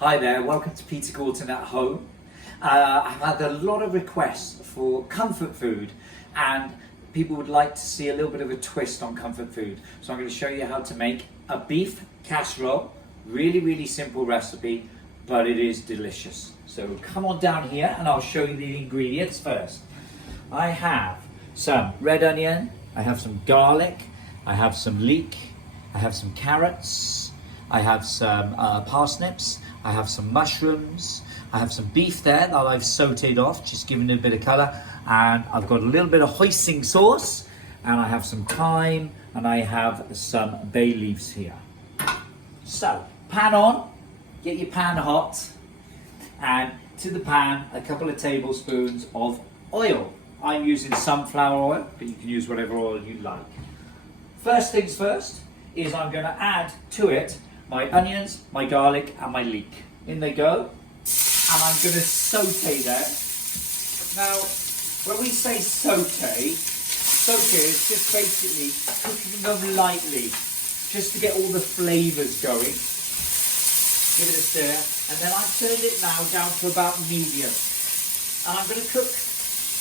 Hi there, welcome to Peter Gorton at Home. I've had a lot of requests for comfort food and people would like to see a little bit of a twist on comfort food. So I'm going to show you how to make a beef casserole. Really simple recipe, but it is delicious. So come on down here and I'll show you the ingredients first. I have some red onion, I have some garlic, I have some leek, I have some carrots, I have some parsnips, I have some mushrooms, I have some beef there that I've sauteed off, just giving it a bit of colour, and I've got a little bit of hoisin sauce, and I have some thyme, and I have some bay leaves here. So, pan on, get your pan hot, and to the pan, a couple of tablespoons of oil. I'm using sunflower oil, but you can use whatever oil you like. First things first is I'm going to add to it my onions, my garlic and my leek. In they go, and I'm going to saute them. Now, when we say saute is just basically cooking them lightly, just to get all the flavours going. Give it a stir, and then I've turned it now down to about medium. And I'm going to cook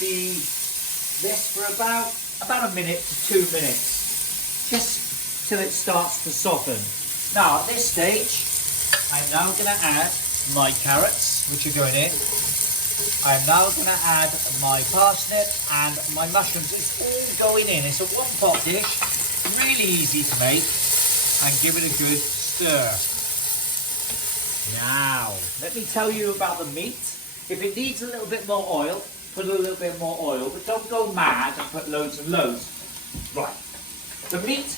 this for about a minute to 2 minutes, just till it starts to soften. Now at this stage, I'm now going to add my carrots, which are going in. I'm now going to add my parsnip and my mushrooms. It's all going in. It's a one-pot dish, really easy to make, and give it a good stir. Now, let me tell you about the meat. If it needs a little bit more oil, put a little bit more oil, but don't go mad and put loads and loads. Right, the meat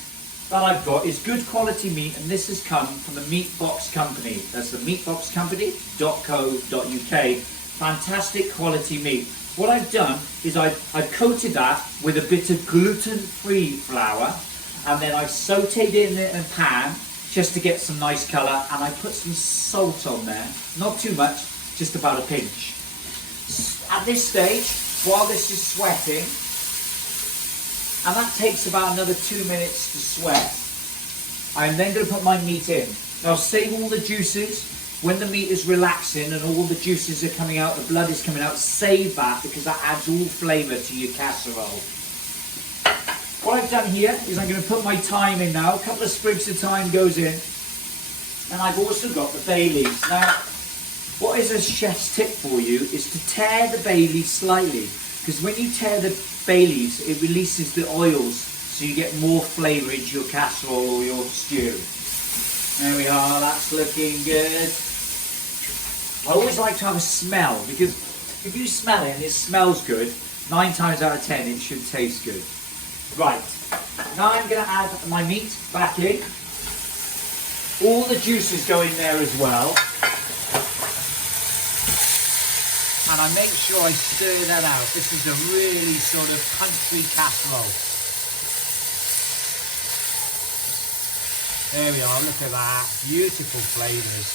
that I've got is good quality meat, and this has come from the Meat Box Company. That's the meatboxcompany.co.uk. Fantastic quality meat. What I've done is I've coated that with a bit of gluten-free flour, and then I've sauteed it in a pan just to get some nice colour, and I put some salt on there. Not too much, just about a pinch. At this stage, while this is sweating, and that takes about another 2 minutes to sweat, I'm then going to put my meat in. Now save all the juices. When the meat is relaxing and all the juices are coming out, the blood is coming out, save that, because that adds all flavour to your casserole. What I've done here is I'm going to put my thyme in now. A couple of sprigs of thyme goes in. And I've also got the bay leaves. Now, what is a chef's tip for you is to tear the bay leaves slightly, because when you tear the bay leaves, it releases the oils, so you get more flavour into your casserole or your stew. There we are, that's looking good. I always like to have a smell, because if you smell it and it smells good, 9 times out of 10 it should taste good. Right, now I'm going to add my meat back in. All the juices go in there as well. And I make sure I stir that out. This is a really sort of country casserole. There we are, look at that. Beautiful flavours.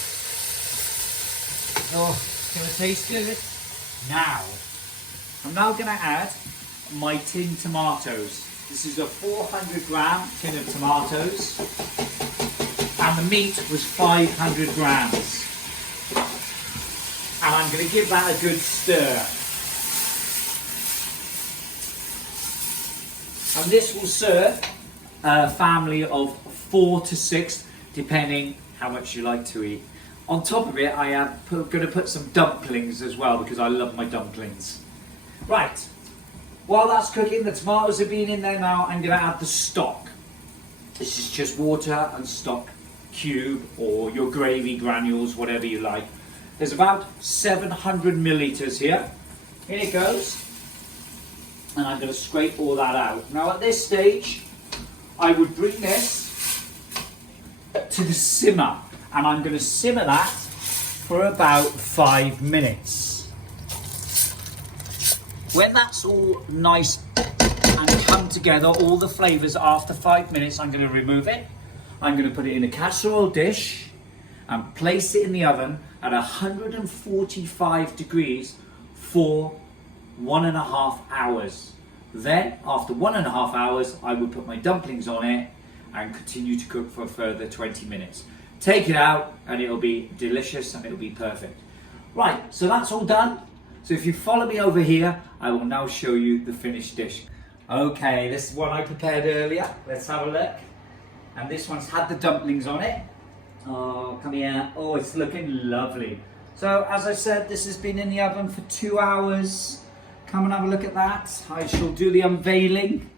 Oh, it's going to taste good. Now, I'm now going to add my tin tomatoes. This is a 400 gram tin of tomatoes. And the meat was 500 grams. And I'm going to give that a good stir. And this will serve a family of 4 to 6, depending how much you like to eat. On top of it, I am going to put some dumplings as well, because I love my dumplings. Right, while that's cooking, the tomatoes have been in there now, I'm going to add the stock. This is just water and stock cube, or your gravy granules, whatever you like. There's about 700 millilitres here. In it goes. And I'm going to scrape all that out. Now at this stage, I would bring this to the simmer. And I'm going to simmer that for about 5 minutes. When that's all nice and come together, all the flavours after 5 minutes, I'm going to remove it. I'm going to put it in a casserole dish and place it in the oven at 145 degrees for 1.5 hours. Then, after 1.5 hours, I would put my dumplings on it and continue to cook for a further 20 minutes. take it out and it'll be delicious and it'll be perfect. Right, so that's all done. So if you follow me over here, I will now show you the finished dish. Okay, this is one I prepared earlier. Let's have a look. And this one's had the dumplings on it. Oh, come here. Oh, it's looking lovely. So as I said, this has been in the oven for 2 hours. Come and have a look at that. I shall do the unveiling.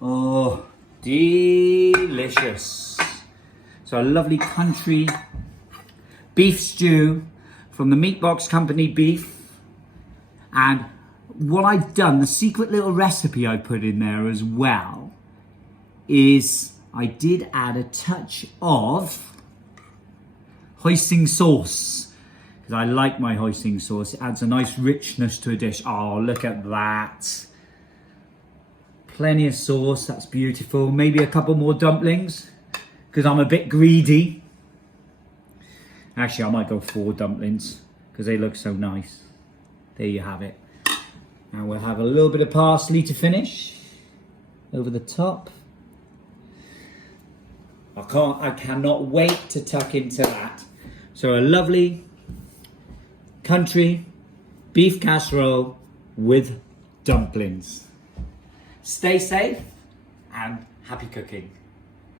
Oh, delicious. So a lovely country beef stew from the Meat Box Company beef. And what I've done, the secret little recipe I put in there as well, is I did add a touch of hoisin sauce. Because I like my hoisin sauce. It adds a nice richness to a dish. Oh, look at that. Plenty of sauce, that's beautiful. Maybe a couple more dumplings, because I'm a bit greedy. Actually, I might go 4 dumplings, because they look so nice. There you have it. And we'll have a little bit of parsley to finish over the top. I cannot wait to tuck into that. So a lovely country beef casserole with dumplings. Stay safe and happy cooking.